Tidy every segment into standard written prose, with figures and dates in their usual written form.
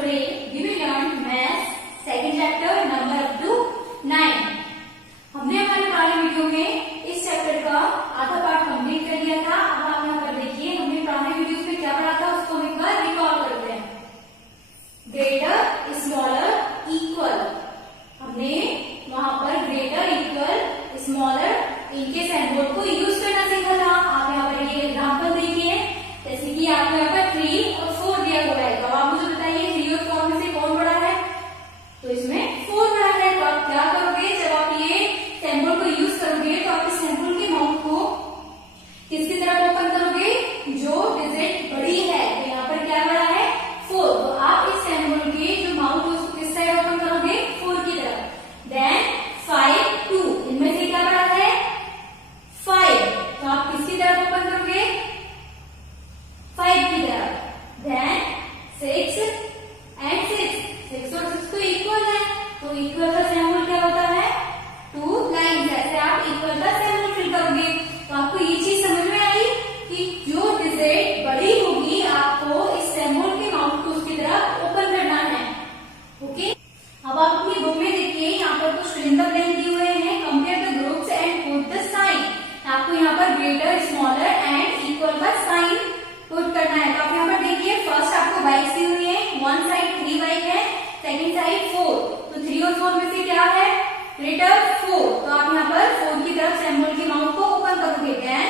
Today we will learn maths second chapter number up to 9. हमने हमारे पुराने video में इस चैप्टर का आधा पार्ट कंप्लीट कर लिया था। अब आप यहाँ पर देखिए हमने पुराने वीडियोस में क्या पढ़ा था उसको हम एक बार रिकॉल करते हैं। ग्रेटर स्मॉलर इक्वल, हमने वहां पर ग्रेटर इक्वल स्मॉलर इनके सिंबल को यूज करना सीखा था। आप यहाँ पर ये एग्जाम्पल देखिए, जैसे कि आपको यहाँ पर 3 और 4 दिया हुआ है। तो आप मुझे बताइए 3 और 4 में से कौन बड़ा है? तो इसमें 4 बड़ा है। तो आप क्या करोगे, जब आप ये सिंबल को यूज करोगे तो आप इस सिंबल के माउथ को किसकी तरफ ओपन करोगे? जो डिजिट बड़ी है। तो यहाँ पर क्या बड़ा है? 4। तो आप इस सिंबल के जो माउथ है उसको किस साइड ओपन करोगे? 4 की तरफ। देन 5, 2, इनमें से क्या बड़ा है? 5। तो आप किसकी तरफ ओपन करोगे? 5 की तरफ। देन 6 एंड 6 और 6 तो इक्वल है। तो इक्वल का सिंबल क्या होता है? 2 लाइन्स। ऐसे आप इक्वल का सिंबल फिल करोगे। तो आपको ये चीज समझ में आई कि जो डिजिट बड़ी होगी आपको इस सिंबल के माउथ को उसकी तरफ ओपन करना है। ओके, अब आप अपनी बुक में देखिए, यहाँ पर कुछ फिल ब्लैंक दिए हुए हैं। Compare the groups and put the sign. आपको यहाँ पर ग्रेटर स्मॉलर एंड इक्वल का साइन पुट करना है। तो आप यहाँ पर देखिए, फर्स्ट आपको बाइक्स दी हुई है। वन साइड 3 बाइक है, सेकेंड साइड 4। तो 3 और 4 में से क्या है? ग्रेटर 4। तो आप यहाँ पर 4 की तरफ सिंबल के माउथ को ओपन करोगे। देन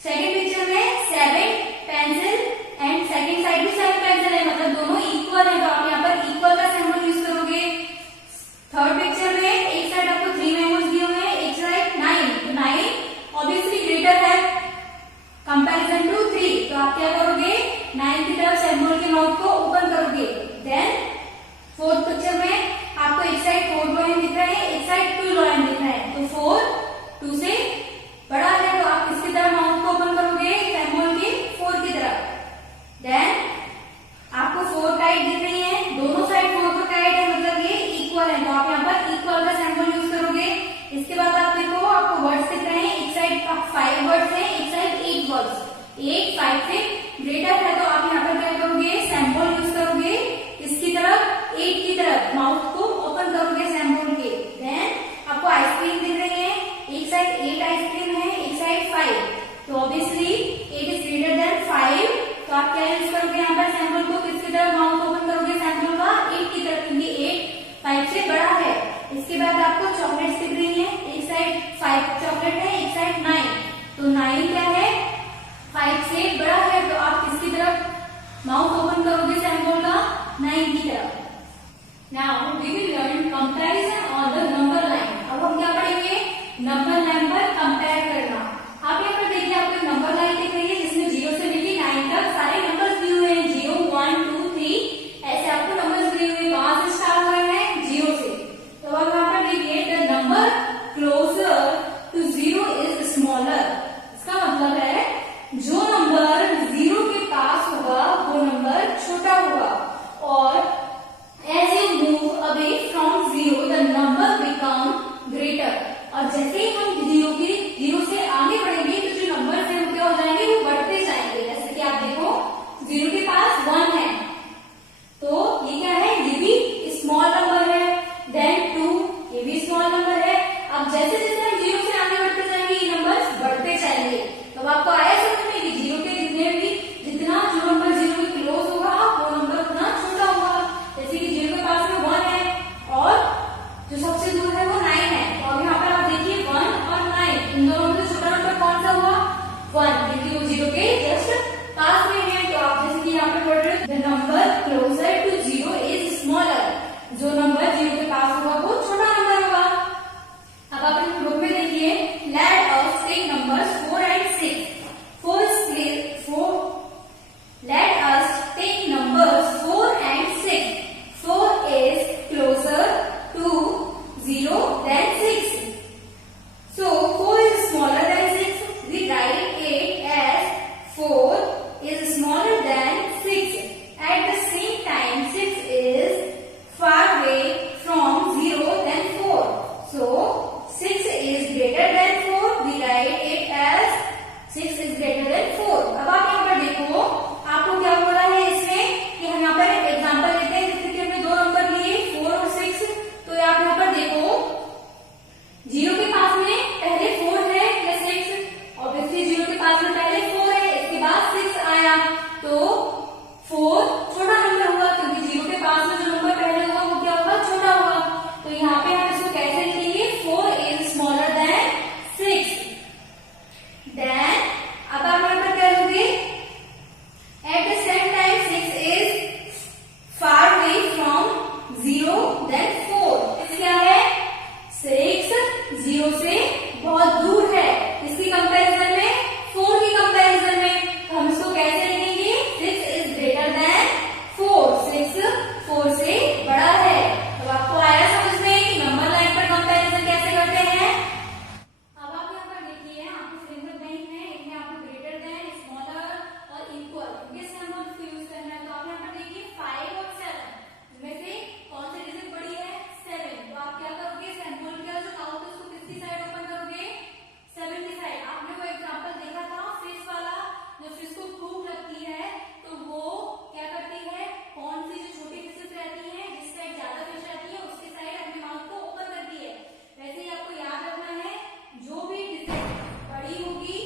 सेकेंड पिक्चर में 7 पेंसिल एंड सेकेंड साइड भी 7 पेंसिल है, मतलब दोनों इक्वल है। तो आप यहाँ पर इक्वल का सिंबल यूज करोगे। थर्ड पिक्चर में एक साइड आपको 3 मैंगोज दिए हुए हैं, एक साइड 9। तो 9 ऑब्वियसली ग्रेटर है कंपैरिजन टू 3। तो आप क्या करोगे? 9 की तरफ सिंबल के माउथ को ओपन करोगे। देन फोर्थ पिक्चर में आपको एक साइड 4 लाइन दिख रहा है, एक साइड 2 लाइन दिख रहा है। तो 4 2 से बड़ा है। तो आप किसकी तरफ माउथ को ओपन करोगे? सिंबल के 4 की तरफ। देन आपको 4 टाइट दिख रही है, दोनों साइड 4 को टाइट है, मतलब ये इक्वल है। तो आप यहाँ पर इक्वल का सिंबल यूज करोगे। इसके बाद आप देखो, आपको वर्ड्स दिख रहे हैं, एक साइड 5 वर्ड्स है, एक साइड 8 वर्ड्स। 8 5 से ग्रेटर है। तो आप यहाँ पर क्या करोगे? सिंबल यूज करोगे इसकी तरफ, 8 की तरफ माउथ को ओपन करोगे सिंबल के। देन आपको आइसक्रीम दिख रही है, एक साइड 8 आइसक्रीम है, एक साइड 5। तो ऑब्वियसली 8 इज ग्रेटर देन 5। तो आप क्या यूज करोगे यहाँ पर? सिंबल को किसकी तरफ माउथ ओपन करोगे? सिंबल का 8 की तरफ, क्योंकि 8 5 से बड़ा है। इसके बाद आपको चॉकलेट्स दिख रही है, एक साइड 5 चॉकलेट है, एक साइड 9। तो 9 क्या है? 5 से बड़ा है। तो आप किसकी तरफ माउथ ओपन करोगे? सिंबल का 9 की तरफ। Now we will learn comparison on the number line. अब हम क्या पढ़ेंगे? नंबर लाइन पर कंपेयर करना। आप यहाँ पर देखिए, आपको नंबर लाइन दिख रही है जिसमें 0 से लेकर 9 तक सारे नंबर्स दिए हुए हैं। 0 1 2 3 ऐसे आपको नंबर्स दिए हुए हैं। कहाँ से स्टार्ट हुए हैं? 0 से। तो अब यहाँ पर देखिए, the number closer to 0 is smaller. इसका मतलब है जो नंबर 0 के पास होगा वो नंबर छोटा होगा। और as you move away from 0 the number become greater। और जैसे ही हम 0 से आगे बढ़ेंगे तो जो नंबर है वो क्या हो जाएंगे? वो बढ़ते जाएंगे। जैसे कि आप देखो, 0 के पास 1 है, तो ये क्या है? ये भी स्मॉल नंबर है। देन 2, ये भी स्मॉल नंबर है। अब जैसे जैसे हम 0 से आगे बढ़ते जाएंगे ये नंबर बढ़ते जाएंगे। तो आपको आया समझ में कि 0 के जितना जो नंबर 0 के क्लोज होगा वो नंबर उतना छोटा होगा। जैसे कि 0 के पास में 1 है और जो सबसे दूर है वो 9 है। तो अब यहाँ पर आप देखिए 1 और 9, इन दोनों में छोटा नंबर कौन सा हुआ? 1, क्योंकि वो 0 के जस्ट पास में है। तो आप जैसे कि यहाँ पर पढ़ रहे हो, the number closer to 0 is smaller. जो नंबर 0 के पास होगा वो छोटा नंबर होगा। अब आप अपने ग्रुप में देखिए, let us take numbers 4 and 6। Let us take numbers 4 and 6. 4 is closer to 0 than 6. So 4 is smaller than 6. We write it as 4 is smaller than 6. At the same time 6 is far away from 0 than 4. So 6 is greater than 4. We write it as 6 is greater than 4. अब आप यहाँ पर देखो, आपको क्या बोला है इसमें कि हम यहाँ पर एग्जाम्पल आया तो 4 छोटा नंबर हुआ, क्योंकि 0 के पास में जो नंबर पहले होगा वो क्या होगा, छोटा होगा। तो यहाँ पे हम इसको कैसे लिखेंगे, 4 इज स्मॉलर देन 6। देन अब आप यहाँ पर क्या लिखोगे, at the same time 6 is far away from 0 than 4। क्या है, 6 0 से बहुत दूर है, इसकी कंपैरिजन में 4 की कंपैरिजन में। तो हम इसको कैसे लिखेंगे, 6 इज ग्रेटर देन 4, 6 4 से बड़ा है। तो आपको आया समझ में कि नंबर लाइन पर कंपैरिजन कैसे करते हैं। अब आप यहाँ पर देखिए, आपको सिंबल नहीं है, इनमें आपको ग्रेटर देन, स्मॉलर और इक्वल ये सिंबल को यूज करना है। तो आप यहाँ पर देखिए 5 और 7 इनमें से कौन सी डिजिट बड़ी है, 7। तो आप क्या करोगे, सिंबल का जो काउंट उसको किसकी साइड ओपन करोगे, 7 की साइड। आपने वो एग्जांपल देखा था फिश वाला, जो फिश को भूख लगती है तो वो क्या करती है, कौन सी जो छोटी फिशेस रहती है, जिस साइड ज्यादा फिश रहती है उसकी साइड अपने माउथ को ओपन करती है। वैसे ही आपको याद रखना है, जो भी डिजिट बड़ी होगी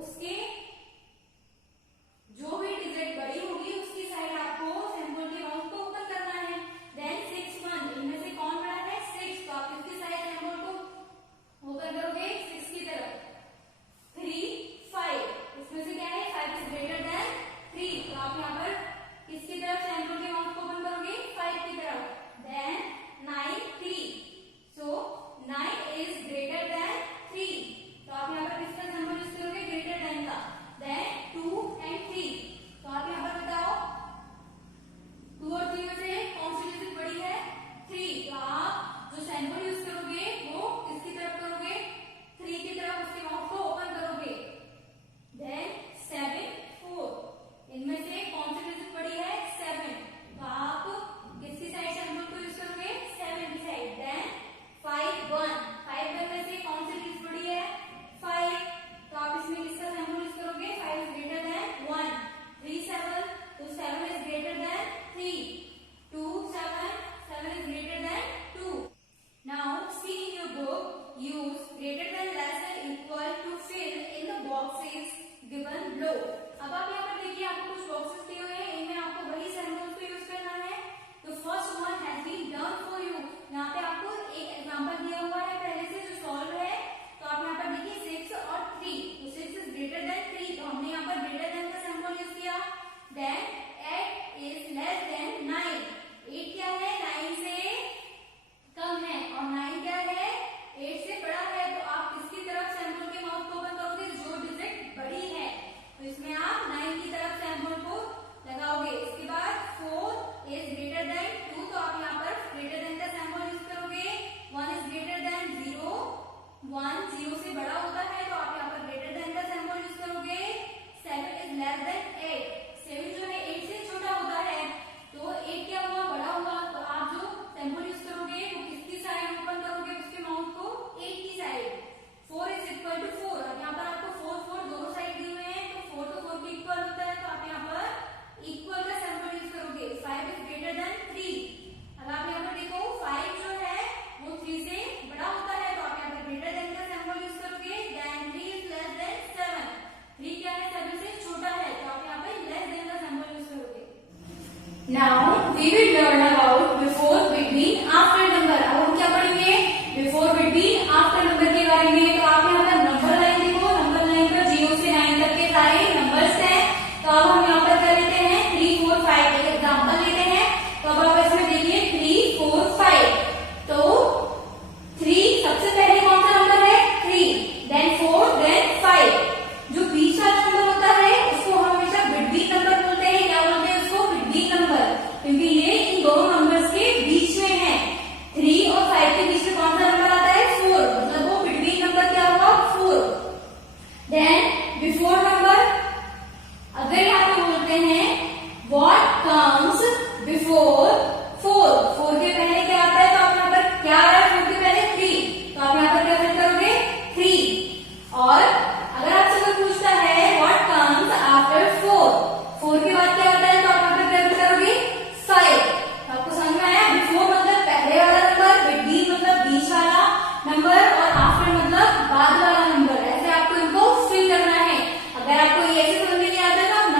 उसके, जो भी डिजिट बड़ी होगी उसकी साइड आपको सिंबल के माउथ को ओपन करना है। देन 6 1 इनमें से कौन बड़ा है, 6। तो आप किसकी साइड सिंबल को ओपन करोगे, 6 की तरफ। 3 5 इसमें से क्या है, 5 इज ग्रेटर देन 3। तो आप यहाँ पर किसकी तरफ सिंबल के माउथ को ओपन करोगे, 5 की तरफ। Then 9 3 so 9 is greater than 3। तो आप यहाँ पर किसका सिंबल यूज करोगे, ग्रेटर देन का। देन 2 and 3 तो आप यहाँ पर बताओ 2 और 3 में से कौन सी डिजिट बड़ी है, 3। तो आप जो सिंबल यूज करोगे वो किसकी तरफ करोगे, 3 की तरफ उसके माउथ को ओपन करोगे। देन 7 4 इनमें से कौन सी डिजिट बड़ी है, 7। तो आप किसकी साइड सिंबल को यूज करोगे, 7 की साइड। देन 5 1 5 में से कौन सी डिजिट बड़ी है, 5। तो आप इसमें किसका सिंबल यूज करोगे, 5 इज ग्रेटर देन 1। 3 7 तो 7 is greater than 3। 2 7 7 is greater than 2. Now see in your book, use greater than, less than, equal to fill in the boxes given below. अब आप यहाँ पर देखिए, आपको कुछ बॉक्सेस दिए हुए हैं, इनमें आपको वही सिंबल्स को यूज करना है। तो first one has been done for you. यहाँ पे आपको एक एग्जांपल दिया हुआ है पहले से जो सॉल्व है। तो आप यहाँ पर देखिए 6 और 3, तो 6 इज ग्रेटर देन 3। तो हमने यहाँ पर ग्रेटर देन का सिंबल यूज किया। Then 8 is less than 9। 8 क्या है, 9 से कम है, और 9 क्या है, 8 से बड़ा है। तो आप किसकी तरफ सिंबल के माउथ को ओपन करोगे, जो डिजिट बड़ी है। तो इसमें आप 9 की तरफ सिंबल को लगाओगे। इसके बाद 4 इज ग्रेटर देन 2। तो आप यहाँ पर ग्रेटर देन का सिंबल यूज करोगे। 1 इज ग्रेटर देन 0, 1 0 से बड़ा होता है, तो आप यहाँ पर ग्रेटर देन का सिंबल यूज करोगे। 7 इज लेस देन 8। 7 जो है 8 से छोटा होता है, तो 8 क्या हुआ, बड़ा हुआ। तो आप जो सिंबल यूज करोगे वो किसकी साइड ओपन करोगे, उसके माउथ को 8 की साइड। 4 is equal to 4। अब यहाँ पर आपको 4 4 दोनों साइड दिए हुए हैं, तो 4 तो 4 के इक्वल होता है। तो आप यहाँ पर इक्वल का सिंबल यूज करोगे। 5 इज ग्रेटर देन 3। अब आप यहाँ पर देखो 5 जो है वो 3 से बड़ा होता है, तो आप यहाँ पर ग्रेटर देन का सिंबल यूज करोगे। Then 3 is less than 7। 3 क्या है, 7 से छोटा है, तो आप यहाँ पर लेस देन का सिंबल यूज करोगे। Now we will learn about before, between, after number. अब हम क्या पढ़ेंगे, before, between, after number के बारे में। तो आप यहाँ पर नंबर लाइन देखो, नंबर लाइन पर 0 से 9 तक के सारे नंबर्स हैं। तो अब हम यहाँ पर कर लेते हैं 3 4 5 एक एग्जाम्पल लेते हैं। तो अब आप इसमें देखिए 3 4 5। तो 3 सबसे पहले कौन सा नंबर है, 3, देन 4, देन 5। जो बीच वाला नंबर होता है उसको हम हमेशा बिटवीन नंबर बोलते हैं। क्या बोलते हैं उसको, बिटवीन नंबर, क्योंकि ये इन दोनों नंबर्स के बीच में है। 3 और 5 के बीच में कौन सा नंबर आता है, 4, मतलब वो बिटवीन नंबर क्या होगा, 4। देन बिफोर नंबर, अगर यहाँ पे बोलते हैं व्हाट कम्स बिफोर 4, 4 के पहले क्या आता है, तो आप यहाँ पर क्या आ रहा है, 4 के पहले 3, तो आप यहाँ पर क्या फिल करोगे, 3। और अगर आपसे कोई पूछता है व्हाट कम्स आफ्टर 4, 4 के बाद क्या आता है, तो आप यहाँ पर क्या फिल करोगे, 5। तो आपको समझ में आया, बिफोर मतलब पहले वाला नंबर, बिटवीन मतलब बीच वाला नंबर, और आफ्टर मतलब बाद वाला नंबर। ऐसे आपको इनको फिल करना है। अगर आपको ये ऐसे समझ में नहीं आता तो आप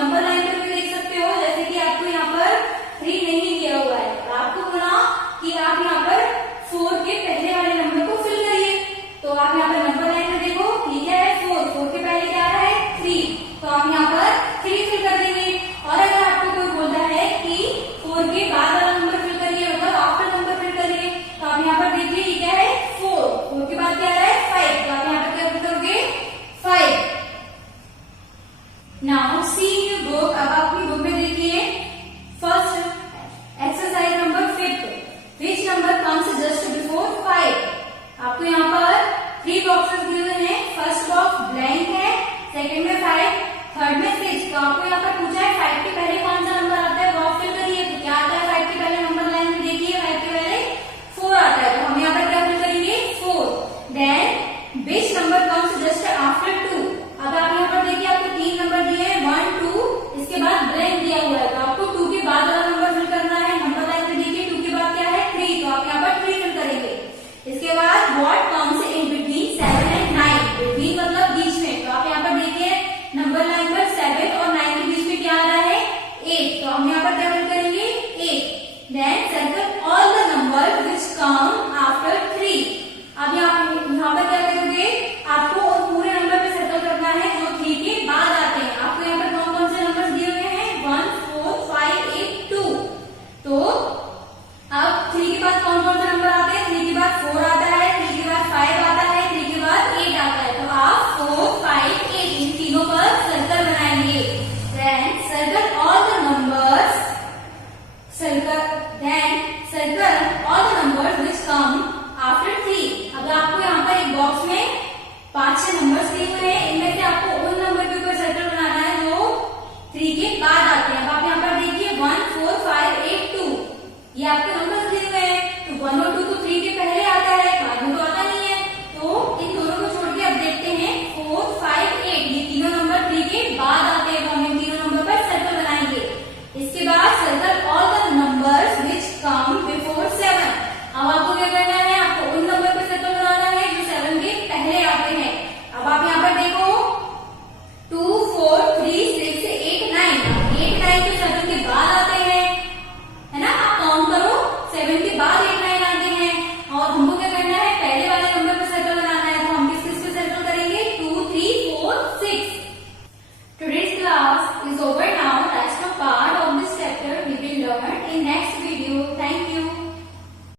5-6 नंबर्स दिए हुए हैं, इनमें से आपको उन नंबर के ऊपर सर्कल बनाना है जो 3 के बाद आते हैं। अब आप यहाँ पर देखिए 1 4 5 8 2 ये आपके